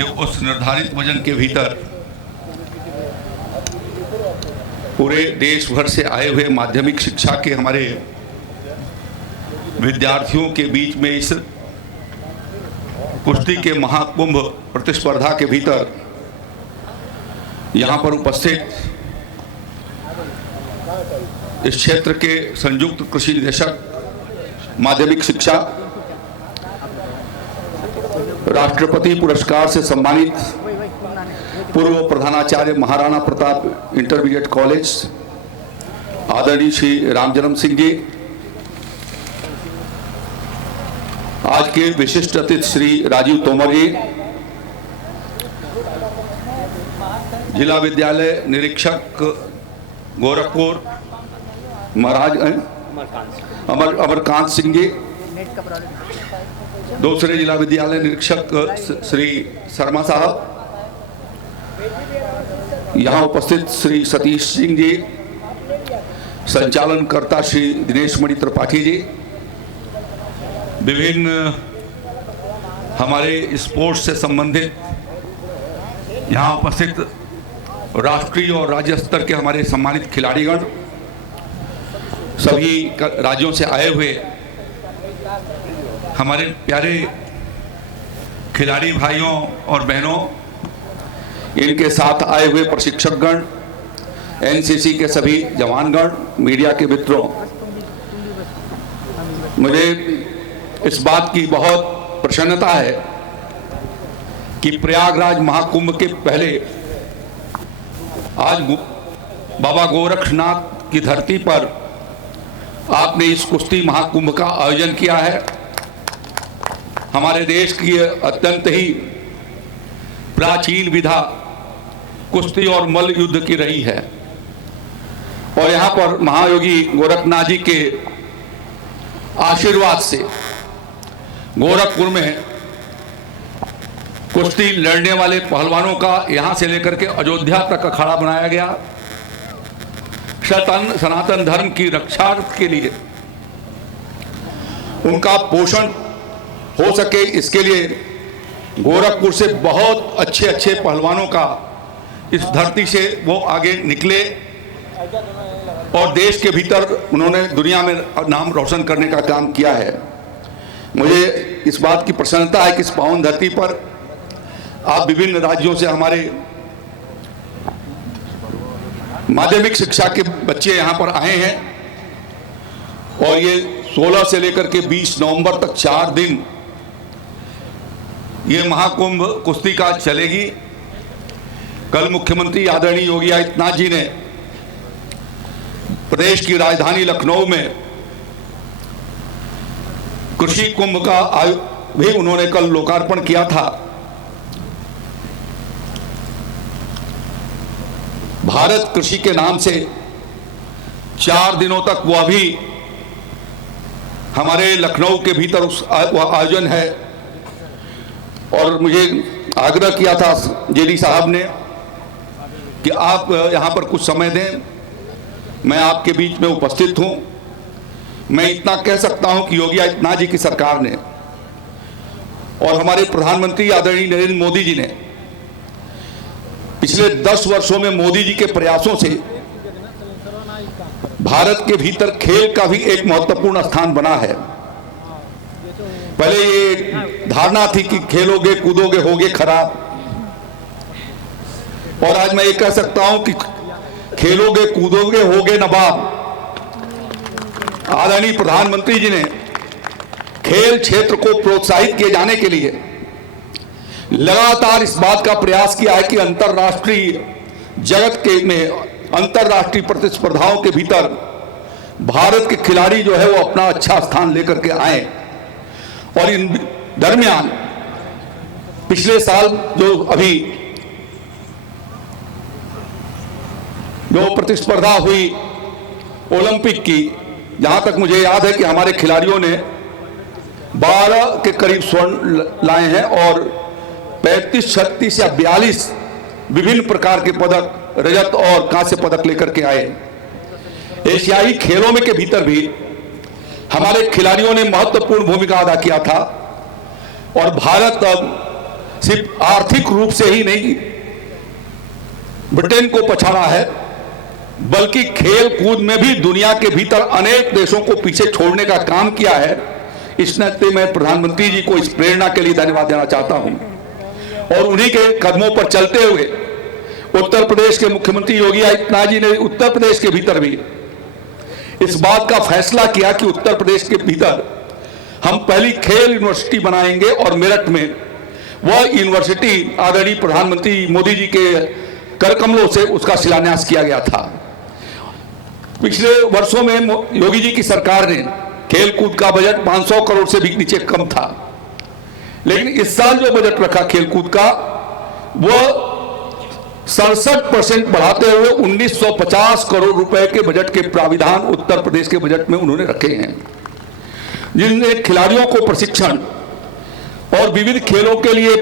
कि उस निर्धारित वजन के भीतर पूरे देश भर से आए हुए माध्यमिक शिक्षा के हमारे विद्यार्थियों के बीच में इस कुश्ती के महाकुंभ प्रतिस्पर्धा के भीतर यहाँ पर उपस्थित इस क्षेत्र के संयुक्त कृषि निदेशक माध्यमिक शिक्षा, राष्ट्रपति पुरस्कार से सम्मानित पूर्व प्रधानाचार्य महाराणा प्रताप इंटरमीडिएट कॉलेज आदरणीय श्री रामजन्म सिंह जी, आज के विशिष्ट अतिथि श्री राजीव तोमर जी, जिला विद्यालय निरीक्षक गोरखपुर महाराज अमरकांत सिंह जी, दूसरे जिला विद्यालय निरीक्षक श्री शर्मा साहब, यहाँ उपस्थित श्री सतीश सिंह जी, संचालनकर्ता श्री दिनेश मणि त्रिपाठी जी, विभिन्न हमारे स्पोर्ट्स से संबंधित यहाँ उपस्थित राष्ट्रीय और राज्य स्तर के हमारे सम्मानित खिलाड़ीगण, सभी राज्यों से आए हुए हमारे प्यारे खिलाड़ी भाइयों और बहनों, इनके साथ आए हुए प्रशिक्षकगण, एनसीसी के सभी जवानगण, मीडिया के मित्रों, मुझे इस बात की बहुत प्रसन्नता है कि प्रयागराज महाकुंभ के पहले आज बाबा गोरक्षनाथ की धरती पर आपने इस कुश्ती महाकुंभ का आयोजन किया है। हमारे देश की अत्यंत ही प्राचीन विधा कुश्ती और मल्ल युद्ध की रही है और यहाँ पर महायोगी गोरखनाथ जी के आशीर्वाद से गोरखपुर में कुश्ती लड़ने वाले पहलवानों का यहाँ से लेकर के अयोध्या तक अखाड़ा बनाया गया। सनातन धर्म की रक्षा के लिए उनका पोषण हो सके, इसके लिए गोरखपुर से बहुत अच्छे अच्छे पहलवानों का इस धरती से वो आगे निकले और देश के भीतर उन्होंने दुनिया में नाम रोशन करने का काम किया है। मुझे इस बात की प्रसन्नता है कि इस पावन धरती पर आप विभिन्न राज्यों से हमारे माध्यमिक शिक्षा के बच्चे यहाँ पर आए हैं और ये 16 से लेकर के 20 नवंबर तक 4 दिन ये महाकुंभ कुश्ती का चलेगी। कल मुख्यमंत्री आदरणीय योगी आदित्यनाथ जी ने प्रदेश की राजधानी लखनऊ में कृषि कुंभ का भी उन्होंने कल लोकार्पण किया था। भारत कृषि के नाम से 4 दिनों तक वह भी हमारे लखनऊ के भीतर वह आयोजन है और मुझे आग्रह किया था जेडी साहब ने कि आप यहाँ पर कुछ समय दें, मैं आपके बीच में उपस्थित हूँ। मैं इतना कह सकता हूँ कि योगी आदित्यनाथ जी की सरकार ने और हमारे प्रधानमंत्री आदरणीय नरेंद्र मोदी जी ने पिछले 10 वर्षों में मोदी जी के प्रयासों से भारत के भीतर खेल का भी एक महत्वपूर्ण स्थान बना है। पहले ये धारणा थी कि खेलोगे कूदोगे होगे खराब, और आज मैं ये कह सकता हूं कि खेलोगे कूदोगे होगे नवाब। आदरणीय प्रधानमंत्री जी ने खेल क्षेत्र को प्रोत्साहित किए जाने के लिए लगातार इस बात का प्रयास किया है कि अंतर्राष्ट्रीय जगत के में अंतर्राष्ट्रीय प्रतिस्पर्धाओं के भीतर भारत के खिलाड़ी जो है वो अपना अच्छा स्थान लेकर के आए। और इन दरमियान पिछले साल जो प्रतिस्पर्धा हुई ओलंपिक की, जहां तक मुझे याद है कि हमारे खिलाड़ियों ने 12 के करीब स्वर्ण लाए हैं और 35, 36 या 42 विभिन्न प्रकार के पदक, रजत और कांस्य पदक लेकर के आए। एशियाई खेलों में के भीतर भी हमारे खिलाड़ियों ने महत्वपूर्ण भूमिका अदा किया था और भारत अब सिर्फ आर्थिक रूप से ही नहीं ब्रिटेन को पछाड़ा है, बल्कि खेल कूद में भी दुनिया के भीतर अनेक देशों को पीछे छोड़ने का काम किया है। इस नाते मैं प्रधानमंत्री जी को इस प्रेरणा के लिए धन्यवाद देना चाहता हूं और उन्हीं के कदमों पर चलते हुए उत्तर प्रदेश के मुख्यमंत्री योगी आदित्यनाथ जी ने उत्तर प्रदेश के भीतर भी इस बात का फैसला किया कि उत्तर प्रदेश के भीतर हम पहली खेल यूनिवर्सिटी बनाएंगे और मेरठ में वह यूनिवर्सिटी आदरणीय प्रधानमंत्री मोदी जी के करकमलों से उसका शिलान्यास किया गया था। पिछले वर्षों में योगी जी की सरकार ने खेल कूद का बजट 500 करोड़ से भी नीचे कम था, लेकिन इस साल जो बजट रखा खेल कूद का वह 67% बढ़ाते हुए 1950 करोड़ रुपए के बजट के प्राविधान उत्तर प्रदेश के बजट में उन्होंने रखे हैं, जिनमें खिलाड़ियों को प्रशिक्षण और विविध खेलों के लिए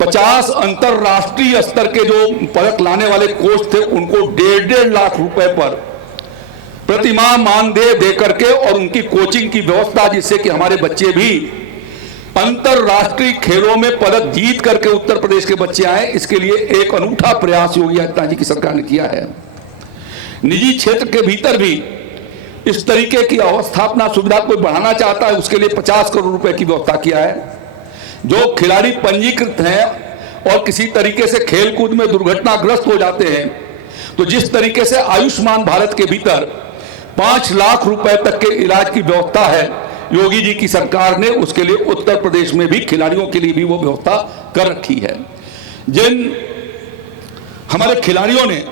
50 अंतरराष्ट्रीय स्तर के जो पदक लाने वाले कोच थे उनको 1.5 लाख रुपए पर प्रतिमाह मानदेय दे करके और उनकी कोचिंग की व्यवस्था, जिससे कि हमारे बच्चे भी अंतरराष्ट्रीय खेलों में पदक जीत करके उत्तर प्रदेश के बच्चे आए। इसके लिए एक अनूठा प्रयास योगी आदित्यनाथ जी की सरकार ने किया है। निजी क्षेत्र के भीतर भी इस तरीके की अवस्थापना सुविधा कोई बढ़ाना चाहता है, उसके लिए 50 करोड़ रुपए की व्यवस्था किया है। जो खिलाड़ी पंजीकृत हैं और किसी तरीके से खेलकूद में दुर्घटनाग्रस्त हो जाते हैं, तो जिस तरीके से आयुष्मान भारत के भीतर 5 लाख रुपए तक के इलाज की व्यवस्था है योगी जी की सरकार ने, उसके लिए उत्तर प्रदेश में भी खिलाड़ियों के लिए भी वो व्यवस्था कर रखी है। जिन हमारे खिलाड़ियों ने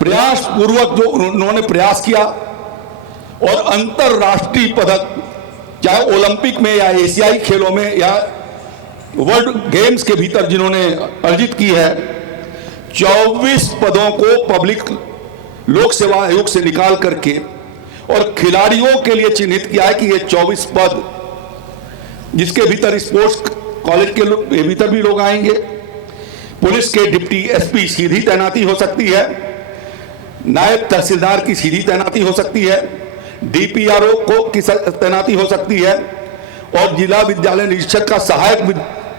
प्रयास पूर्वक जो उन्होंने प्रयास किया और अंतरराष्ट्रीय पदक चाहे ओलंपिक में या एशियाई खेलों में या वर्ल्ड गेम्स के भीतर जिन्होंने अर्जित की है, 24 पदों को पब्लिक लोक सेवा आयोग से निकाल करके और खिलाड़ियों के लिए चिन्हित किया है कि ये 24 पद, जिसके भीतर स्पोर्ट्स कॉलेज के भीतर भी लोग आएंगे, पुलिस के डिप्टी एसपी सीधी तैनाती हो सकती है, नायब तहसीलदार की सीधी तैनाती हो सकती है, डीपीआरओ को की तैनाती हो सकती है और जिला विद्यालय निरीक्षक का सहायक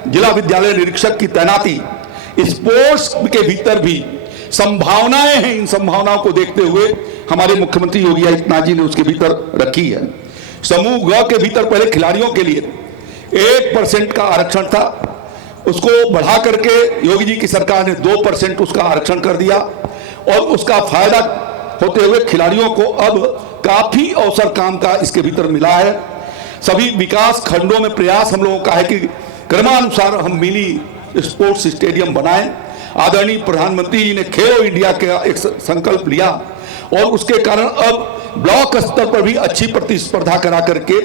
जिला विद्यालय निरीक्षक की तैनाती स्पोर्ट्स के भीतर भी संभावनाएं हैं। इन संभावनाओं को देखते हुए हमारे मुख्यमंत्री योगी आदित्यनाथ जी ने उसके भीतर रखी है। समूह ग के भीतर पहले खिलाड़ियों के लिए 1% का आरक्षण था, उसको बढ़ा करके योगी जी की सरकार ने 2% उसका आरक्षण कर दिया और उसका फायदा होते हुए खिलाड़ियों को अब काफी अवसर काम का इसके भीतर मिला है। सभी विकास खंडों में प्रयास हम लोगों का है कि क्रमानुसार हम मिनी स्पोर्ट्स स्टेडियम बनाएं। आदरणीय प्रधानमंत्री जी ने खेलो इंडिया का एक संकल्प लिया और उसके कारण अब ब्लॉक स्तर पर भी अच्छी प्रतिस्पर्धा करा करके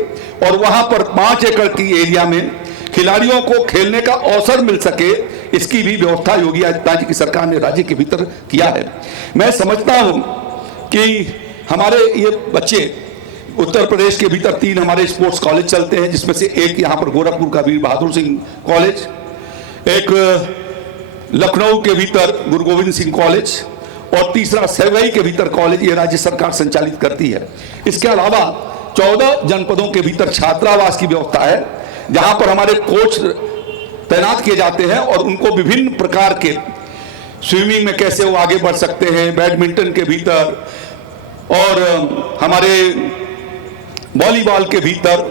और वहां पर 5 एकड़ की एरिया में खिलाड़ियों को खेलने का अवसर मिल सके, इसकी भी व्यवस्था योगी आदित्यनाथ जी की सरकार ने राज्य के भीतर किया है। मैं समझता हूं कि हमारे ये बच्चे उत्तर प्रदेश के भीतर 3 हमारे स्पोर्ट्स कॉलेज चलते हैं, जिसमें से एक यहाँ पर गोरखपुर का वीर बहादुर सिंह कॉलेज, एक लखनऊ के भीतर गुरु गोविंद सिंह कॉलेज और तीसरा सेवई के भीतर कॉलेज, ये राज्य सरकार संचालित करती है। इसके अलावा 14 जनपदों के भीतर छात्रावास की व्यवस्था है, जहां पर हमारे कोच तैनात किए जाते हैं और उनको विभिन्न प्रकार के स्विमिंग में कैसे वो आगे बढ़ सकते हैं, बैडमिंटन के भीतर और हमारे वॉलीबॉल के भीतर,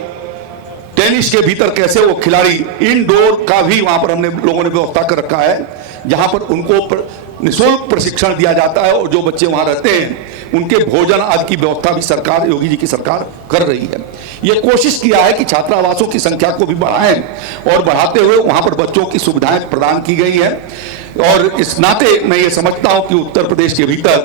टेनिस के भीतर कैसे वो खिलाड़ी, इंडोर का भी वहां पर हमने लोगों ने व्यवस्था कर रखा है, जहां पर उनको निःशुल्क प्रशिक्षण दिया जाता है और जो बच्चे वहां रहते हैं उनके भोजन आदि की व्यवस्था भी सरकार, योगी जी की सरकार कर रही है। ये कोशिश किया है कि छात्रावासों की संख्या को भी बढ़ाएं और बढ़ाते हुए वहां पर बच्चों की सुविधाएं प्रदान की गई है। और इस नाते मैं ये समझता हूं कि उत्तर प्रदेश के भीतर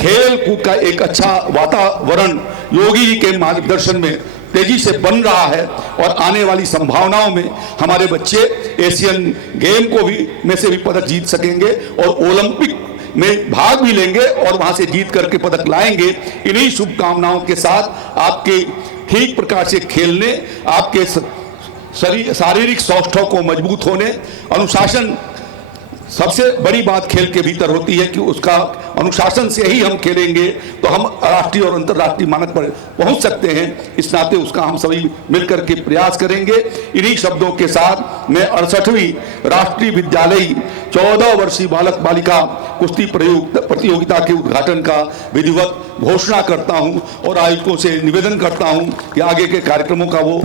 खेल कूद का एक अच्छा वातावरण योगी जी के मार्गदर्शन में तेजी से बन रहा है और आने वाली संभावनाओं में हमारे बच्चे एशियन गेम को भी में से भी पदक जीत सकेंगे और ओलंपिक में भाग भी लेंगे और वहां से जीत करके पदक लाएंगे। इन्हीं शुभकामनाओं के साथ आपके ठीक प्रकार से खेलने, आपके शारीरिक सौष्ठव को मजबूत होने, अनुशासन सबसे बड़ी बात खेल के भीतर होती है कि उसका अनुशासन से ही हम खेलेंगे तो हम राष्ट्रीय और अंतर्राष्ट्रीय मानक पर पहुंच सकते हैं। इस नाते उसका हम सभी मिलकर के प्रयास करेंगे। इन्हीं शब्दों के साथ मैं 68वीं राष्ट्रीय विद्यालयी 14 वर्षीय बालक बालिका कुश्ती प्रतियोगिता के उद्घाटन का विधिवत घोषणा करता हूं और आयोजकों से निवेदन करता हूं कि आगे के कार्यक्रमों का वो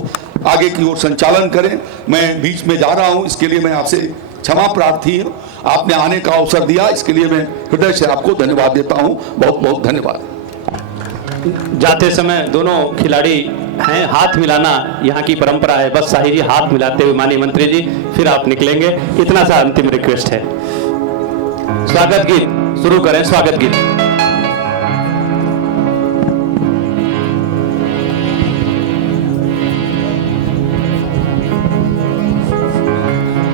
आगे की ओर संचालन करें। मैं बीच में जा रहा हूं, इसके लिए मैं आपसे क्षमा प्रार्थी हूं। आपने आने का अवसर दिया, इसके लिए मैं हृदय से आपको धन्यवाद देता हूं। बहुत बहुत धन्यवाद। जाते समय दोनों खिलाड़ी हैं, हाथ मिलाना यहाँ की परंपरा है। बस शाही जी हाथ मिलाते हुए माननीय मंत्री जी, फिर आप निकलेंगे। इतना सा अंतिम रिक्वेस्ट है। स्वागत गीत शुरू करें, स्वागत गीत।